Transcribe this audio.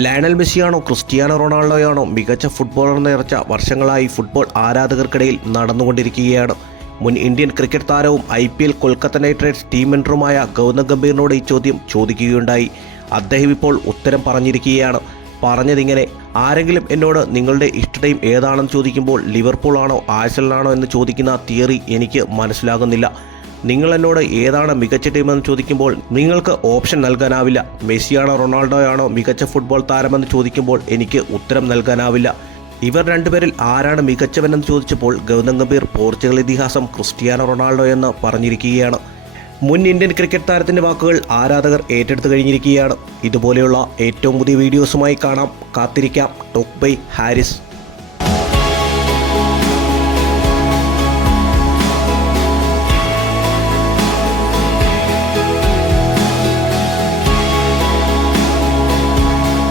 Lionel മെസ്സിയാണോ Cristiano റൊണാൾഡോയാണോ മികച്ച footballer എന്ന ചർച്ച വർഷങ്ങളായി ഫുട്ബോൾ ആരാധകർക്കിടയിൽ നടന്നുകൊണ്ടിരിക്കുകയാണ്. മുൻ ഇന്ത്യൻ ക്രിക്കറ്റ് താരവും IPL Kolkata Knight Riders team മെൻറ്ററുമായ ഗൗതം ഗംഭീറിനോട് ഈ ചോദ്യം ചോദിക്കുകയുണ്ടായി. അദ്ദേഹം ഇപ്പോൾ ഉത്തരം പറഞ്ഞിരിക്കുകയാണ്. പറഞ്ഞതിങ്ങനെ: ആരെങ്കിലും എന്നോട് നിങ്ങളുടെ ഇഷ്ട ടീം ഏതാണെന്ന് ചോദിക്കുമ്പോൾ ലിവർപൂൾ ആണോ ആഴ്സണലാണോ എന്ന് ചോദിക്കുന്ന തിയറി എനിക്ക് മനസ്സിലാകുന്നില്ല. നിങ്ങൾ എന്നോട് ഏതാണ് മികച്ച ടീമെന്ന് ചോദിക്കുമ്പോൾ നിങ്ങൾക്ക് ഓപ്ഷൻ നൽകാനാവില്ല. മെസ്സിയാണോ റൊണാൾഡോയാണോ മികച്ച ഫുട്ബോൾ താരമെന്ന് ചോദിക്കുമ്പോൾ എനിക്ക് ഉത്തരം നൽകാനാവില്ല. ഇവർ രണ്ടുപേരിൽ ആരാണ് മികച്ചവനെന്ന് ചോദിച്ചപ്പോൾ ഗൗതം ഗംഭീർ പോർച്ചുഗൽ ഇതിഹാസം ക്രിസ്ത്യാനോ റൊണാൾഡോ എന്ന് പറഞ്ഞിരിക്കുകയാണ്. മുൻ ഇന്ത്യൻ ക്രിക്കറ്റ് താരത്തിൻ്റെ വാക്കുകൾ ആരാധകർ ഏറ്റെടുത്തു കഴിഞ്ഞിരിക്കുകയാണ്. ഇതുപോലെയുള്ള ഏറ്റവും പുതിയ വീഡിയോസുമായി കാണാം. കാത്തിരിക്കാം. Talk bye Haris.